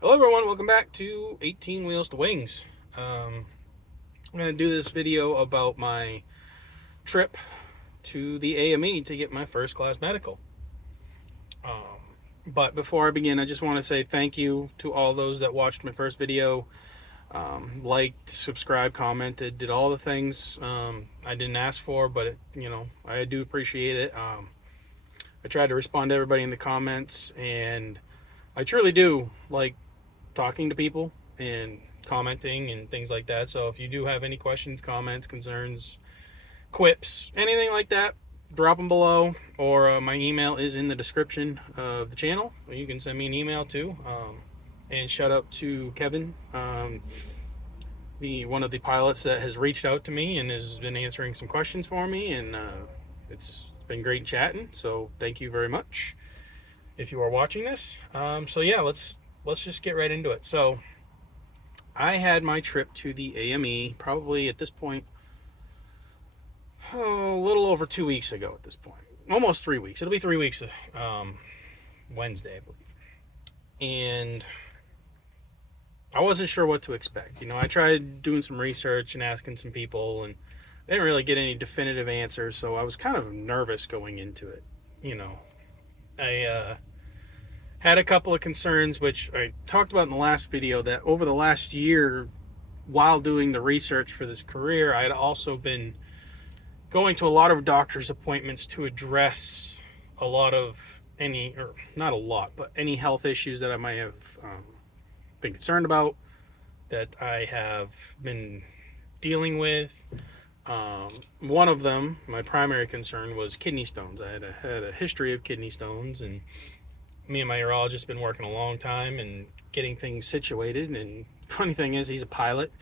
Hello everyone, welcome back to 18 Wheels to Wings. I'm going to do this video about my trip to the AME to get my first class medical. But before I begin, I just want to say thank you to all those that watched my first video, liked, subscribed, commented, did all the things I didn't ask for, but I do appreciate it. I tried to respond to everybody in the comments, and I truly do like talking to people and commenting and things like that. So if you do have any questions, comments, concerns, quips, anything like that, drop them below, or my email is in the description of the channel. You can send me an email too. And shout out to Kevin, the one of the pilots that has reached out to me and has been answering some questions for me, and it's been great chatting. So thank you very much if you are watching this. So yeah, let's just get right into it. So I had my trip to the AME probably at this point, a little over 2 weeks ago at this point. Almost 3 weeks. It'll be 3 weeks Wednesday, I believe. And I wasn't sure what to expect. I tried doing some research and asking some people, and I didn't really get any definitive answers, so I was kind of nervous going into it. I had a couple of concerns, which I talked about in the last video, that over the last year, while doing the research for this career, I had also been going to a lot of doctor's appointments to address a lot of or not a lot, but any health issues that I might have been concerned about, that I have been dealing with. One of them, my primary concern, was kidney stones. I had a history of kidney stones, and me and my urologist been working a long time and getting things situated. And funny thing is, he's a pilot,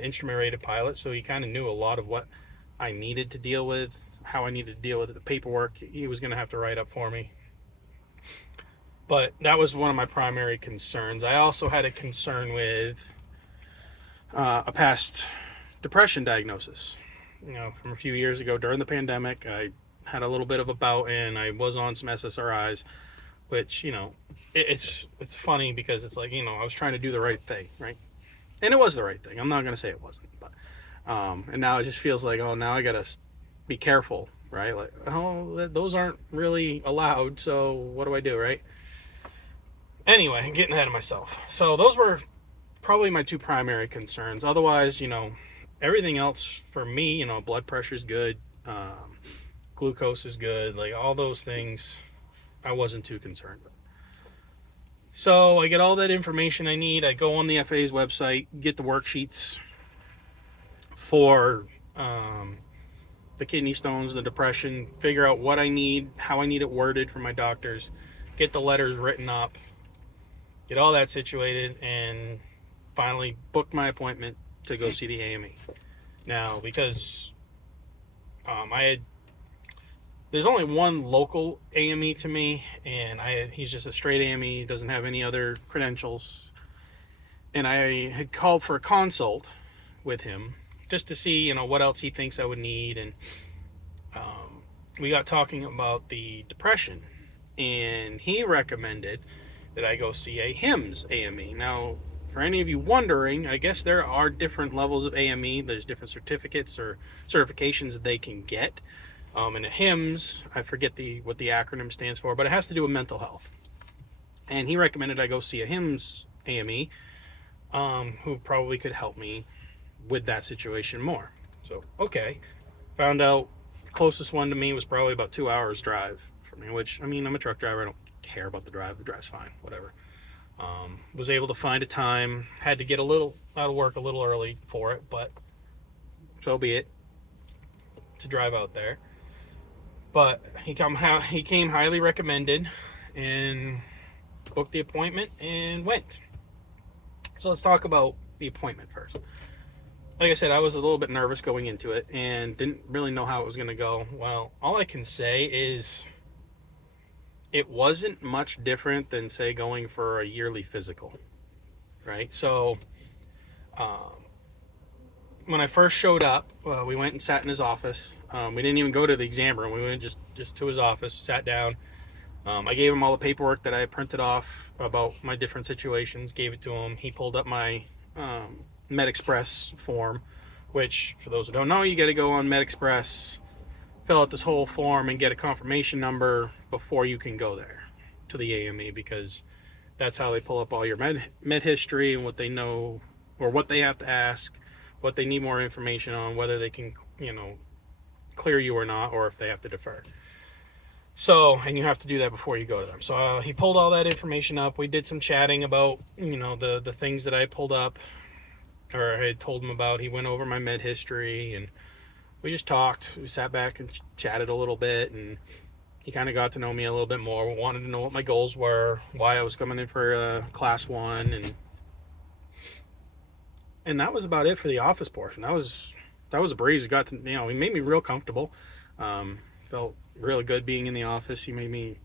instrument rated pilot, so he kind of knew a lot of what I needed to deal with, how I needed to deal with it, the paperwork he was going to have to write up for me. But that was one of my primary concerns. I also had a concern with a past depression diagnosis. From a few years ago during the pandemic, I had a little bit of a bout, and I was on some SSRIs, which, it's funny because it's like, I was trying to do the right thing, right? And it was the right thing. I'm not going to say it wasn't, but and now it just feels like, oh, now I got to be careful, right? Like, oh, those aren't really allowed, so what do I do, right? Anyway, I'm getting ahead of myself. So those were probably my two primary concerns. Otherwise, everything else for me, blood pressure is good, glucose is good, like all those things I wasn't too concerned with. So I get all that information I need. I go on the FA's website, get the worksheets for the kidney stones, the depression, figure out what I need, how I need it worded from my doctors, get the letters written up, get all that situated, and finally book my appointment to go see the AME. Now, because there's only one local AME to me, and he's just a straight AME, he doesn't have any other credentials. And I had called for a consult with him just to see, what else he thinks I would need. And we got talking about the depression, and he recommended that I go see a HIMSS AME. Now, for any of you wondering, I guess there are different levels of AME. There's different certificates or certifications they can get. And a HIMSS, I forget what the acronym stands for, but it has to do with mental health. And he recommended I go see a HIMSS AME, who probably could help me with that situation more. So, okay. Found out the closest one to me was probably about 2 hours drive for me, which, I'm a truck driver. I don't care about the drive. The drive's fine, whatever. Was able to find a time. Had to get a little out of work a little early for it, but so be it, to drive out there. But he came highly recommended, and booked the appointment and went. So let's talk about the appointment first. Like I said, I was a little bit nervous going into it and didn't really know how it was going to go. Well, all I can say is it wasn't much different than, say, going for a yearly physical, right? So when I first showed up, we went and sat in his office. We didn't even go to the exam room. We went just to his office, sat down. I gave him all the paperwork that I printed off about my different situations, gave it to him. He pulled up my MedExpress form, which, for those who don't know, you got to go on MedExpress, fill out this whole form, and get a confirmation number before you can go there to the AME, because that's how they pull up all your med history and what they know, or what they have to ask, what they need more information on, whether they can, clear you or not, or if they have to defer. So, and you have to do that before you go to them. So he pulled all that information up. We did some chatting about, the things that I pulled up, or I had told him about. He went over my med history, and we just talked. We sat back and chatted a little bit, and he kind of got to know me a little bit more. Wanted to know what my goals were, why I was coming in for class 1, and that was about it for the office portion. That was a breeze. It got to, he made me real comfortable. Felt really good being in the office. He made me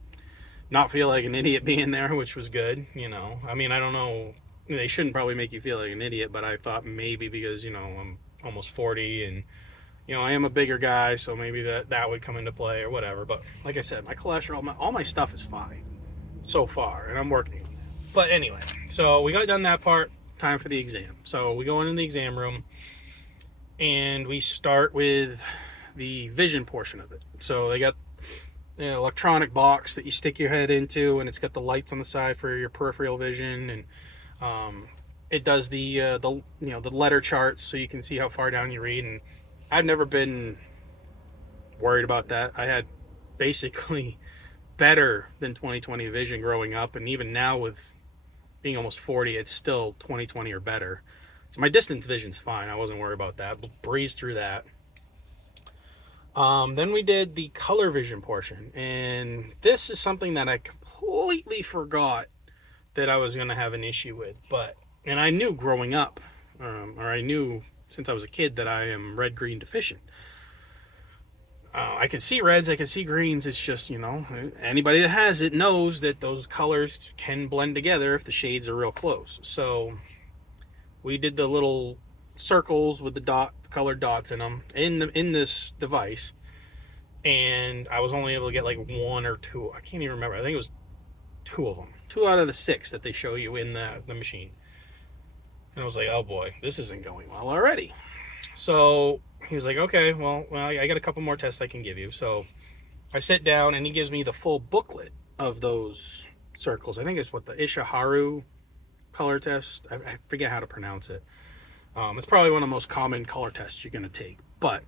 not feel like an idiot being there, which was good. I mean, I don't know. They shouldn't probably make you feel like an idiot, but I thought maybe because, I'm almost 40 and, I am a bigger guy, so maybe that would come into play or whatever. But like I said, my cholesterol, all my stuff is fine so far, and I'm working on it. But anyway, so we got done that part. Time for the exam. So we go into the exam room, and we start with the vision portion of it. So they got an electronic box that you stick your head into, and it's got the lights on the side for your peripheral vision, and it does the letter charts so you can see how far down you read. And I've never been worried about that. I had basically better than 20/20 vision growing up, and even now with being almost 40, it's still 20/20 or better. So my distance vision's fine. I wasn't worried about that. Breezed through that. Then we did the color vision portion, and this is something that I completely forgot that I was going to have an issue with. And I knew growing up, or I knew since I was a kid, that I am red-green deficient. I can see reds, I can see greens. It's just, anybody that has it knows that those colors can blend together if the shades are real close. So we did the little circles with the colored dots in them in this device, and I was only able to get like 1 or 2. I can't even remember. I think it was 2 of them. 2 out of the 6 that they show you in the machine. And I was like, oh boy, this isn't going well already. So he was like, okay, well, I got a couple more tests I can give you. So I sit down, and he gives me the full booklet of those circles. I think it's what the Ishiharu color test. I forget how to pronounce it. It's probably one of the most common color tests you're going to take. But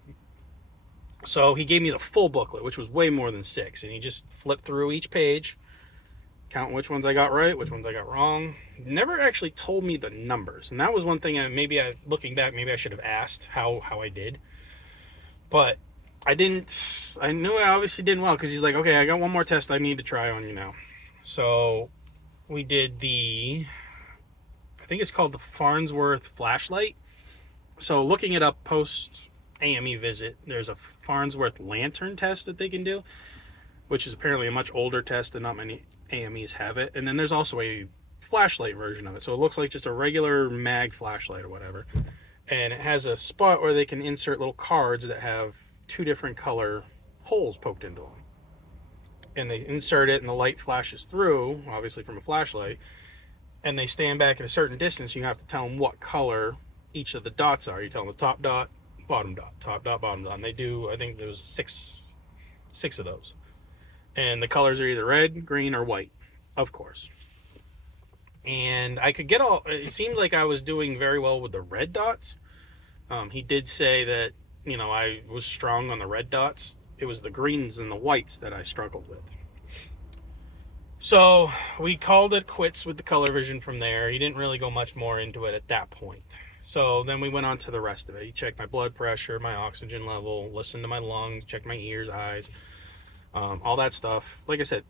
so he gave me the full booklet, which was way more than 6. And he just flipped through each page, count which ones I got right, which ones I got wrong. Never actually told me the numbers. And that was one thing looking back, maybe I should have asked how I did. But I didn't. I knew I obviously did well, because he's like, okay, I got one more test I need to try on you now. So we did I think it's called the Farnsworth flashlight. So looking it up post AME visit, there's a Farnsworth lantern test that they can do, which is apparently a much older test and not many AMEs have it. And then there's also a flashlight version of it. So it looks like just a regular mag flashlight or whatever. And it has a spot where they can insert little cards that have 2 different color holes poked into them. And they insert it, and the light flashes through, obviously from a flashlight, and they stand back at a certain distance. You have to tell them what color each of the dots are. You tell them the top dot, bottom dot, top dot, bottom dot. And they do, I think there was six of those. And the colors are either red, green, or white, of course. And I could get it seemed like I was doing very well with the red dots. He did say that, I was strong on the red dots. It was the greens and the whites that I struggled with. So we called it quits with the color vision from there. He didn't really go much more into it at that point. So then we went on to the rest of it. He checked my blood pressure, my oxygen level, listened to my lungs, checked my ears, eyes, all that stuff. Like I said,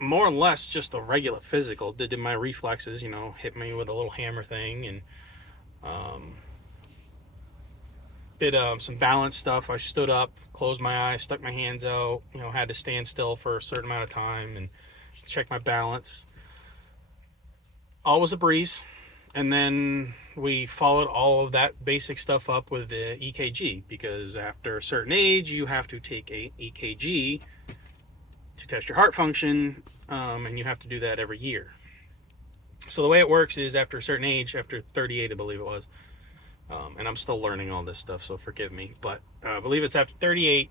more or less just a regular physical. Did my reflexes, hit me with a little hammer thing, and did some balance stuff. I stood up, closed my eyes, stuck my hands out, had to stand still for a certain amount of time and check my balance. All was a breeze. And then we followed all of that basic stuff up with the EKG, because after a certain age, you have to take a EKG to test your heart function, and you have to do that every year. So the way it works is after a certain age, after 38, I believe it was, and I'm still learning all this stuff, so forgive me, but I believe it's after 38,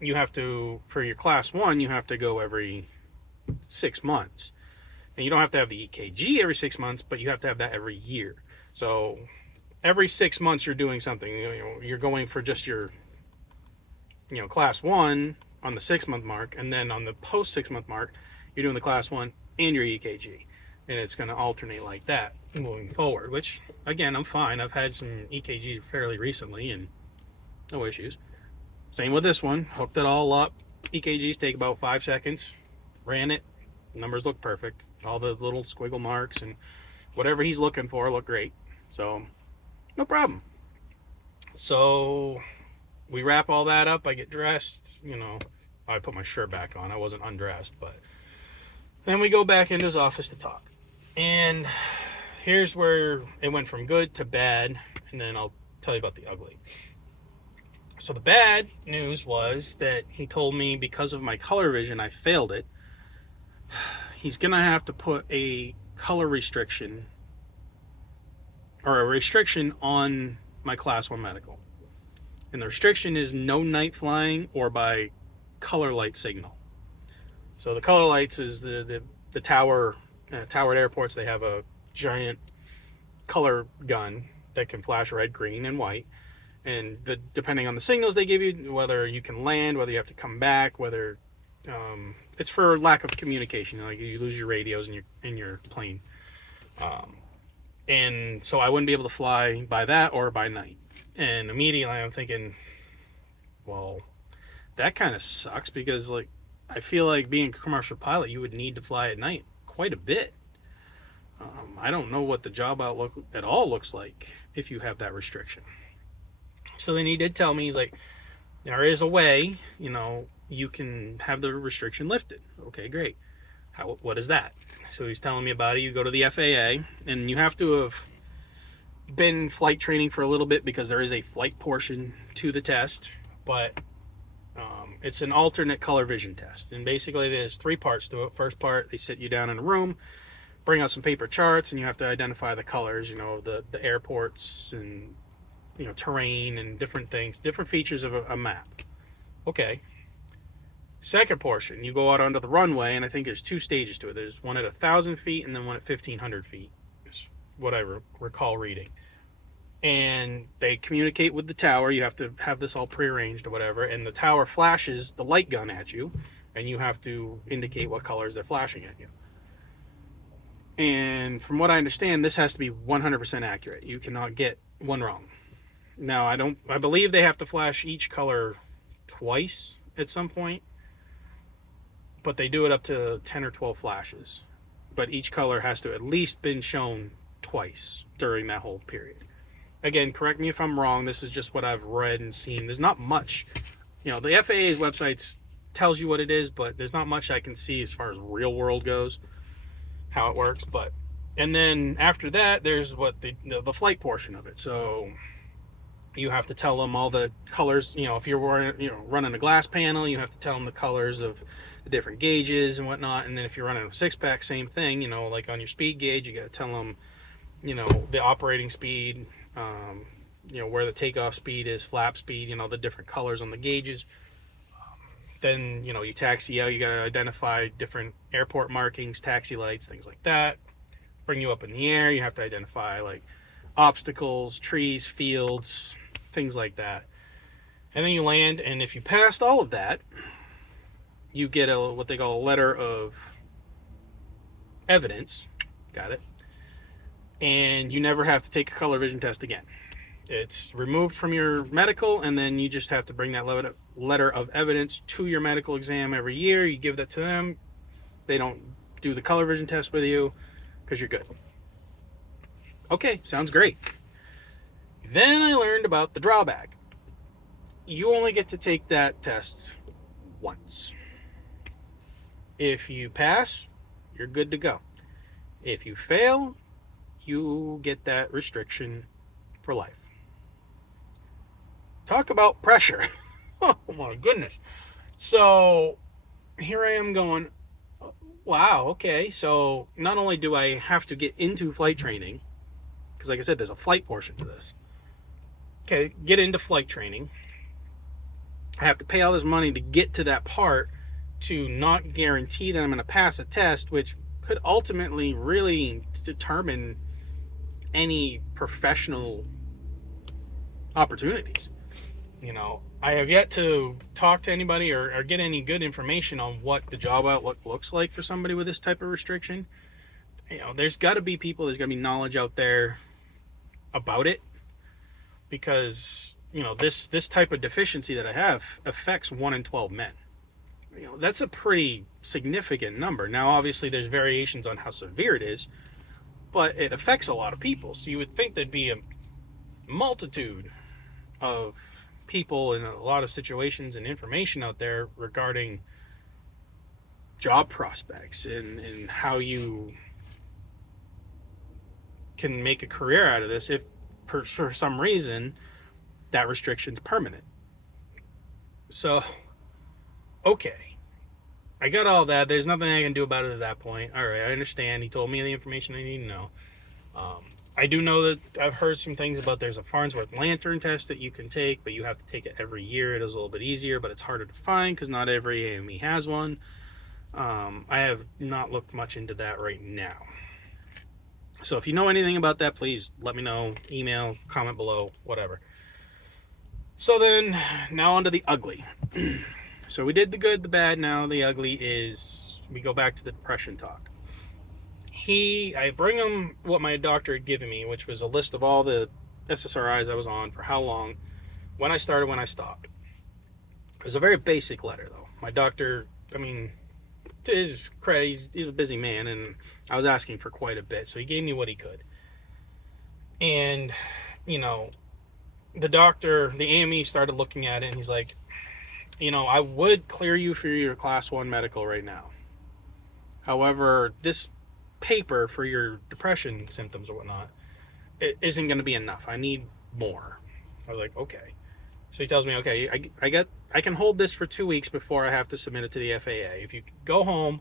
you have to, for your class 1, you have to go every 6 months. And you don't have to have the EKG every 6 months, but you have to have that every year. So every 6 months you're doing something. You're going for just your, class 1 on the 6-month mark, and then on the post 6-month mark, you're doing the class 1 and your EKG. And it's going to alternate like that moving forward, which, again, I'm fine. I've had some EKG fairly recently and no issues. Same with this one. Hooked it all up. EKGs take about 5 seconds. Ran it. Numbers look perfect. All the little squiggle marks and whatever he's looking for look great. So, no problem. So, we wrap all that up. I get dressed. I put my shirt back on. I wasn't undressed, but then we go back into his office to talk. And here's where it went from good to bad, and then I'll tell you about the ugly. So the bad news was that he told me because of my color vision, I failed it. He's going to have to put a color restriction or a restriction on my class 1 medical. And the restriction is no night flying or by color light signal. So the color lights is the tower at airports. They have a giant color gun that can flash red, green, and white. And depending on the signals they give you, whether you can land, whether you have to come back, whether it's for lack of communication, like you lose your radios in your plane. And so I wouldn't be able to fly by that or by night. And immediately I'm thinking, well, that kind of sucks because I feel like being a commercial pilot, you would need to fly at night quite a bit. I don't know what the job outlook at all looks like if you have that restriction. So then he did tell me, he's like, there is a way, you can have the restriction lifted. Okay, great. What is that? So he's telling me about it. You go to the FAA, and you have to have been flight training for a little bit because there is a flight portion to the test, but it's an alternate color vision test. And basically there's 3 parts to it. First part, they sit you down in a room, bring out some paper charts, and you have to identify the colors, the airports and terrain and different things, different features of a map. Okay. Second portion, you go out onto the runway, and I think there's 2 stages to it. There's one at 1,000 feet and then one at 1,500 feet, is what I recall reading. And they communicate with the tower. You have to have this all prearranged or whatever, and the tower flashes the light gun at you, and you have to indicate what colors they're flashing at you. And from what I understand, this has to be 100% accurate. You cannot get one wrong. Now, I believe they have to flash each color twice at some point, but they do it up to 10 or 12 flashes. But each color has to at least been shown twice during that whole period. Again, correct me if I'm wrong. This is just what I've read and seen. There's not much. The FAA's website tells you what it is, but there's not much I can see as far as real world goes, how it works. And then after that, there's what the flight portion of it. So you have to tell them all the colors. If you're running a glass panel, you have to tell them the colors of the different gauges and whatnot. And then if you're running a 6-pack, same thing. Like on your speed gauge, you got to tell them, the operating speed, where the takeoff speed is, flap speed, the different colors on the gauges. Then, you taxi out, you got to identify different airport markings, taxi lights, things like that. Bring you up in the air, you have to identify obstacles, trees, fields, things like that. And then you land, and if you passed all of that, you get what they call a letter of evidence. Got it. And you never have to take a color vision test again. It's removed from your medical, and then you just have to bring that letter of evidence to your medical exam every year. You give that to them. They don't do the color vision test with you because you're good. Okay, sounds great. Then I learned about the drawback. You only get to take that test once. If you pass, you're good to go. If you fail, you get that restriction for life. Talk about pressure. Oh my goodness. So here I am going, wow, okay, so not only do I have to get into flight training, because like I said, there's a flight portion to this. Okay, get into flight training. I have to pay all this money to get to that part to not guarantee that I'm going to pass a test, which could ultimately really determine any professional opportunities. I have yet to talk to anybody or get any good information on what the job outlook looks like for somebody with this type of restriction. There's got to be people, there's got to be knowledge out there about it, because this type of deficiency that I have affects 1 in 12 men. That's a pretty significant number. Now, obviously, there's variations on how severe it is, but it affects a lot of people. So you would think there'd be a multitude of people in a lot of situations and information out there regarding job prospects and how you can make a career out of this if for some reason that restriction's permanent. So, okay, I got all that. There's nothing I can do about it at that point. All right, I understand. He told me the information I need to know. I do know that I've heard some things about there's a Farnsworth Lantern test that you can take, but you have to take it every year. It is a little bit easier, but it's harder to find because not every AME has one. I have not looked much into that right now. So if you know anything about that, please let me know. Email, comment below, whatever. So then, now onto the ugly. So we did the good, the bad. Now the ugly is, we go back to the depression talk. I bring him what my doctor had given me, which was a list of all the SSRIs I was on, for how long, when I started, when I stopped. It was a very basic letter, though. My doctor, to his credit, he's a busy man, and I was asking for quite a bit, so he gave me what he could. And, the doctor, the AME, started looking at it, and he's like, I would clear you for your class 1 medical right now. However, this paper for your depression symptoms or whatnot, it isn't going to be enough. I need more. I was like, okay. So he tells me, okay, I can hold this for 2 weeks before I have to submit it to the FAA. If you go home,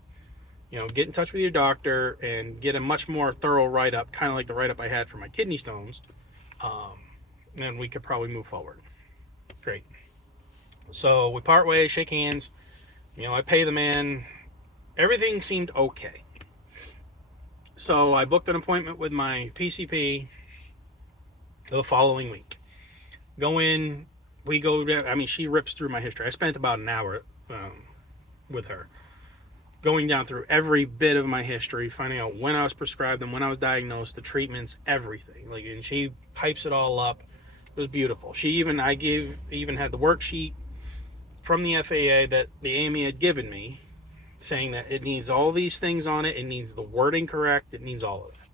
get in touch with your doctor and get a much more thorough write-up, kind of like the write-up I had for my kidney stones, then we could probably move forward. Great. So we part ways, shake hands. I pay the man. Everything seemed okay. So I booked an appointment with my PCP the following week. Go in, we go, she rips through my history. I spent about an hour with her, going down through every bit of my history, finding out when I was prescribed and when I was diagnosed, the treatments, everything. And she pipes it all up. It was beautiful. I even had the worksheet from the FAA that the AME had given me, saying that it needs all these things on it. It needs the wording correct. It needs all of it.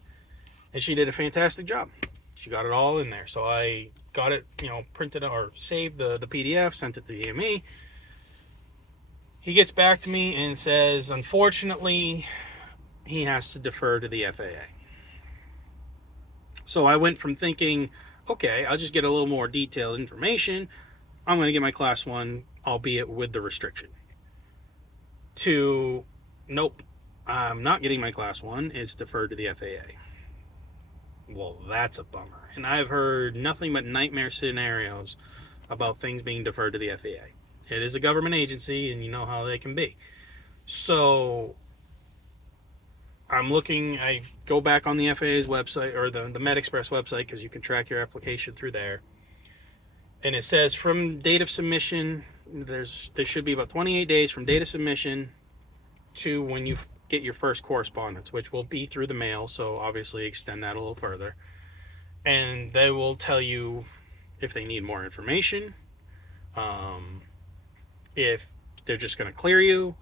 And she did a fantastic job. She got it all in there. So I got it, printed or saved the PDF, sent it to the AME. He gets back to me and says, unfortunately, he has to defer to the FAA. So I went from thinking, okay, I'll just get a little more detailed information. I'm going to get my class 1, albeit with the restriction. To, nope, I'm not getting my class 1. It's deferred to the FAA. Well, that's a bummer. And I've heard nothing but nightmare scenarios about things being deferred to the FAA. It is a government agency, and you know how they can be. So I go back on the FAA's website, or the MedExpress website, because you can track your application through there. And it says from date of submission, there should be about 28 days from date of submission to when you get your first correspondence, which will be through the mail, so obviously extend that a little further. And they will tell you if they need more information, if they're just going to clear you.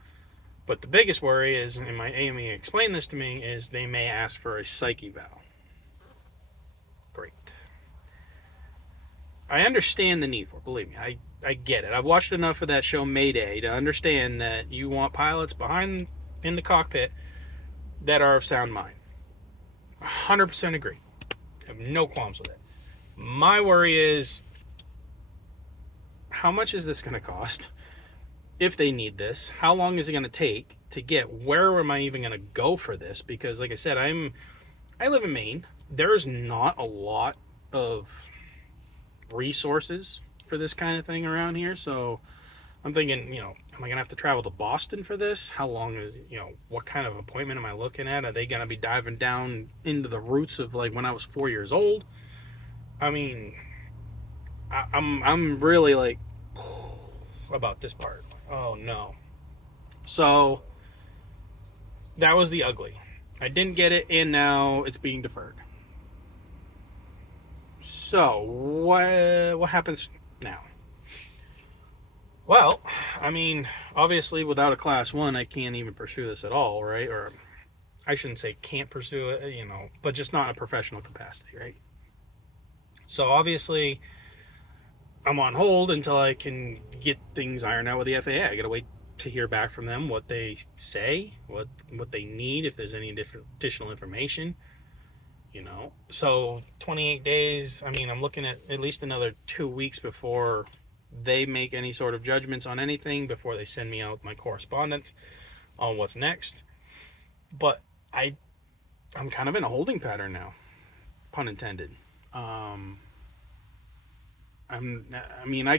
But the biggest worry is, and my AME explained this to me, is they may ask for a psych eval. Great. I understand the need for it, believe me. I get it. I've watched enough of that show Mayday to understand that you want pilots in the cockpit that are of sound mind. 100% agree. I have no qualms with it. My worry is, how much is this going to cost? if they need this, how long is it going to take to get? Where am I even going to go for this? Because, like I said, I live in Maine. There's not a lot of resources for this kind of thing around here. So I'm thinking, am I going to have to travel to Boston for this? How long is, what kind of appointment am I looking at? Are they going to be diving down into the roots of like when I was 4 years old? I mean, I'm really like about this part. Oh no. So that was the ugly. I didn't get it, and now it's being deferred. So what happens now? Well, I mean, obviously, without a class one, I can't even pursue this at all, right? Or I shouldn't say can't pursue it, but just not in a professional capacity, right? So obviously, I'm on hold until I can get things ironed out with the FAA. I gotta wait to hear back from them what they say, what they need, if there's any different additional information. So 28 days. I mean, I'm looking at least another 2 weeks before they make any sort of judgments on anything, before they send me out my correspondence on what's next. But I'm kind of in a holding pattern now, pun intended. I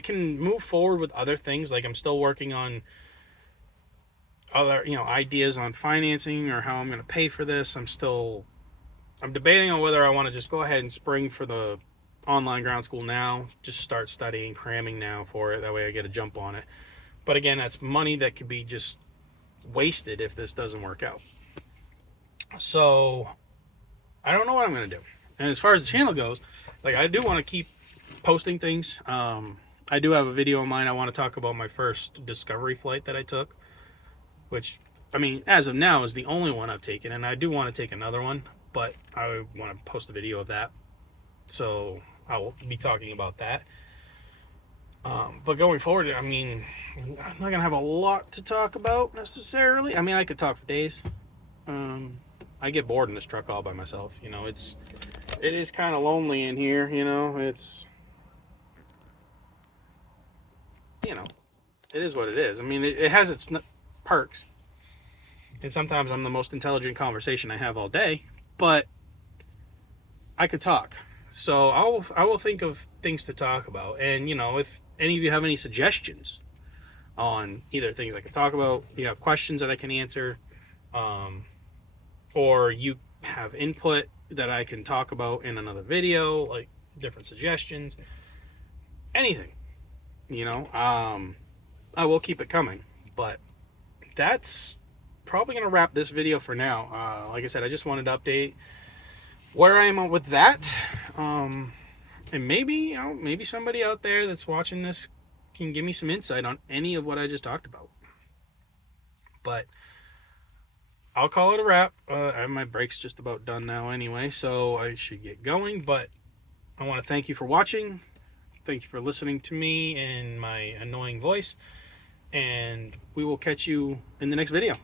can move forward with other things. Like, I'm still working on other, ideas on financing or how I'm going to pay for this. I'm debating on whether I want to just go ahead and spring for the online ground school now, just start studying, cramming now for it. That way I get a jump on it. But again, that's money that could be just wasted if this doesn't work out. So I don't know what I'm going to do. And as far as the channel goes, like, I do want to keep posting things. I do have a video of mine. I want to talk about my first discovery flight that I took, which, I mean, as of now is the only one I've taken, and I do want to take another one, but I want to post a video of that. So I will be talking about that. But going forward, I mean, I'm not going to have a lot to talk about necessarily. I mean, I could talk for days. I get bored in this truck all by myself. It is kind of lonely in here, it's, it is what it is. I mean, it has its perks. And sometimes I'm the most intelligent conversation I have all day, but I could talk. So I will think of things to talk about. And, if any of you have any suggestions on either things I could talk about, you have questions that I can answer, or you have input that I can talk about in another video, like different suggestions, anything, I will keep it coming. But that's probably going to wrap this video for now. Like I said, I just wanted to update where I am with that. And maybe, maybe somebody out there that's watching this can give me some insight on any of what I just talked about. But I'll call it a wrap. My break's just about done now anyway, so I should get going. But I want to thank you for watching. Thank you for listening to me and my annoying voice. And we will catch you in the next video.